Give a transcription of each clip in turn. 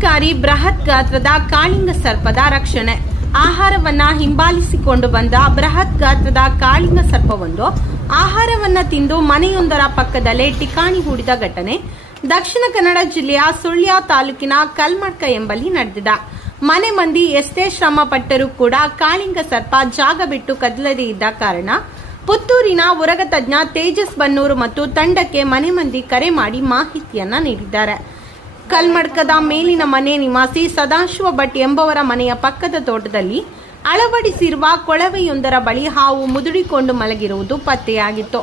ವಿಷಕಾರಿ ಬೃಹತ್ ಗಾತ್ರದ ಕಾಳಿಂಗ ಸರ್ಪದ ರಕ್ಷಣೆ. ಆಹಾರವನ್ನ ಹಿಂಬಾಲಿಸಿಕೊಂಡು ಬಂದ ಬೃಹತ್ ಗಾತ್ರದ ಕಾಳಿಂಗ ಸರ್ಪವೊಂದು ಆಹಾರವನ್ನ ತಿಂದು ಮನೆಯೊಂದರ ಪಕ್ಕದಲ್ಲೇ ಠಿಕಾಣಿ ಹೂಡಿದ ಘಟನೆ ದಕ್ಷಿಣ ಕನ್ನಡ ಜಿಲ್ಲೆಯ ಸುಳ್ಯ ತಾಲೂಕಿನ ಕಲ್ಮಡ್ಕ ಎಂಬಲ್ಲಿ ನಡೆದಿದೆ. ಮನೆ ಮಂದಿ ಎಷ್ಟೇ ಶ್ರಮ ಪಟ್ಟರೂ ಕೂಡ ಕಾಳಿಂಗ ಸರ್ಪ ಜಾಗ ಬಿಟ್ಟು ಕದಲದೇ ಇದ್ದ ಕಾರಣ ಪುತ್ತೂರಿನ ಉರಗ ತಜ್ಞ ತೇಜಸ್ ಬನ್ನೂರು ಮತ್ತು ತಂಡಕ್ಕೆ ಮನೆ ಮಂದಿ ಕರೆ ಮಾಡಿ ಮಾಹಿತಿಯನ್ನ ನೀಡಿದ್ದಾರೆ. ಕಲ್ಮಡ್ಕದ ಮೇಲಿನ ಮನೆ ನಿವಾಸಿ ಸದಾಶಿವ ಭಟ್ ಎಂಬವರ ಮನೆಯ ಪಕ್ಕದ ತೋಟದಲ್ಲಿ ಅಳವಡಿಸಿರುವ ಕೊಳವೆಯೊಂದರ ಬಳಿ ಹಾವು ಮುದುಡಿಕೊಂಡು ಮಲಗಿರುವುದು ಪತ್ತೆಯಾಗಿತ್ತು.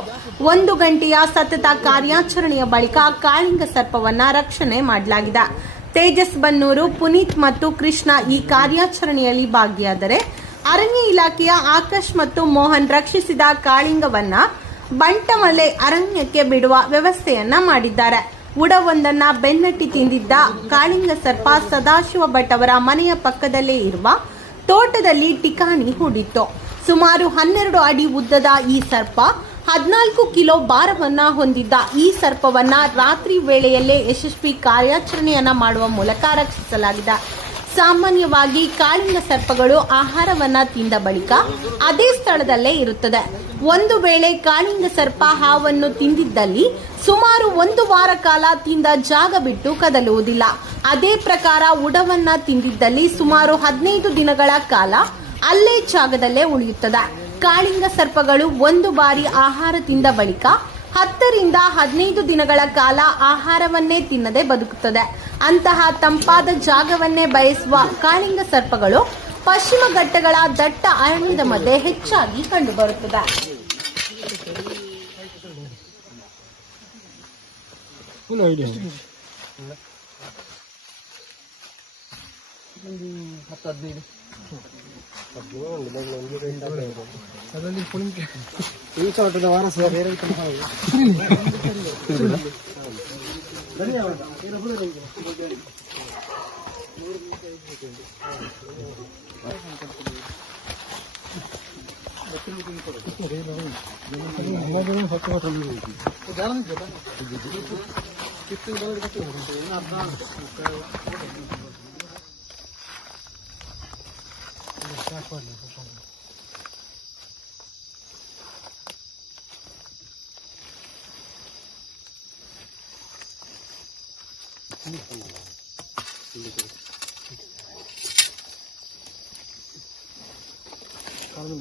1 ಗಂಟೆಯ ಸತತ ಕಾರ್ಯಾಚರಣೆಯ ಬಳಿಕ ಕಾಳಿಂಗ ಸರ್ಪವನ್ನ ರಕ್ಷಣೆ ಮಾಡಲಾಗಿದೆ. ತೇಜಸ್ ಬನ್ನೂರು, ಪುನೀತ್ ಮತ್ತು ಕೃಷ್ಣ ಈ ಕಾರ್ಯಾಚರಣೆಯಲ್ಲಿ ಭಾಗಿಯಾದರೆ ಅರಣ್ಯ ಇಲಾಖೆಯ ಆಕಾಶ್ ಮತ್ತು ಮೋಹನ್ ರಕ್ಷಿಸಿದ ಕಾಳಿಂಗವನ್ನ ಬಂಟಮಲೆ ಅರಣ್ಯಕ್ಕೆ ಬಿಡುವ ವ್ಯವಸ್ಥೆಯನ್ನ ಮಾಡಿದ್ದಾರೆ. ಉಡವೊಂದನ್ನ ಬೆನ್ನಟ್ಟಿ ತಿಂದಿದ್ದ ಕಾಳಿಂಗ ಸರ್ಪ ಸದಾಶಿವ ಭಟ್ ಅವರ ಮನೆಯ ಪಕ್ಕದಲ್ಲೇ ಇರುವ ತೋಟದಲ್ಲಿ ಠಿಕಾಣಿ ಹೂಡಿತ್ತು. ಸುಮಾರು 12 ಅಡಿ ಉದ್ದದ ಈ ಸರ್ಪ 14 ಕಿಲೋ ಭಾರವನ್ನ ಹೊಂದಿದ್ದ ಈ ಸರ್ಪವನ್ನ ರಾತ್ರಿ ವೇಳೆಯಲ್ಲೇ ಯಶಸ್ವಿ ಕಾರ್ಯಾಚರಣೆಯನ್ನ ಮಾಡುವ ಮೂಲಕ ರಕ್ಷಿಸಲಾಗಿದೆ. ಸಾಮಾನ್ಯವಾಗಿ ಕಾಳಿಂಗ ಸರ್ಪಗಳು ಆಹಾರವನ್ನ ತಿಂದ ಬಳಿಕ ಅದೇ ಸ್ಥಳದಲ್ಲೇ ಇರುತ್ತದೆ. ಒಂದು ವೇಳೆ ಕಾಳಿಂಗ ಸರ್ಪ ಹಾವನ್ನು ತಿಂದಿದ್ದಲ್ಲಿ ಸುಮಾರು 1 ವಾರ ಕಾಲ ತಿಂದ ಜಾಗ ಬಿಟ್ಟು ಕದಲುವುದಿಲ್ಲ. ಅದೇ ಪ್ರಕಾರ ಉಡವನ್ನ ತಿಂದಿದ್ದಲ್ಲಿ ಸುಮಾರು 15 ದಿನಗಳ ಕಾಲ ಅಲ್ಲೇ ಜಾಗದಲ್ಲೇ ಉಳಿಯುತ್ತದೆ. ಕಾಳಿಂಗ ಸರ್ಪಗಳು ಒಂದು ಬಾರಿ ಆಹಾರ ತಿಂದ ಬಳಿಕ 10 ರಿಂದ 15 ದಿನಗಳ ಕಾಲ ಆಹಾರವನ್ನೇ ತಿನ್ನದೆ ಬದುಕುತ್ತದೆ. ಅಂತಹ ತಂಪಾದ ಜಾಗವನ್ನೇ ಬಯಸುವ ಕಾಳಿಂಗ ಸರ್ಪಗಳು ಪಶ್ಚಿಮ ಘಟ್ಟಗಳ ದಟ್ಟ ಅರಣ್ಯದ ಮಧ್ಯೆ ಹೆಚ್ಚಾಗಿ ಕಂಡುಬರುತ್ತದೆ.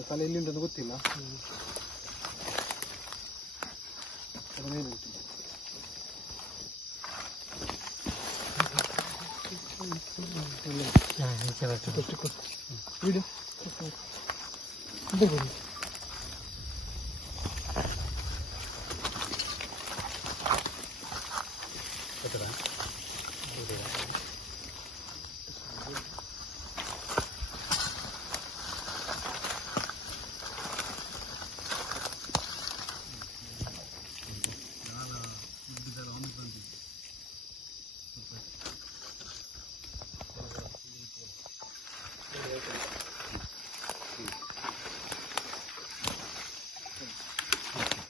ತಲೆ ಎಲ್ಲಿಂದ ಗೊತ್ತಿಲ್ಲ.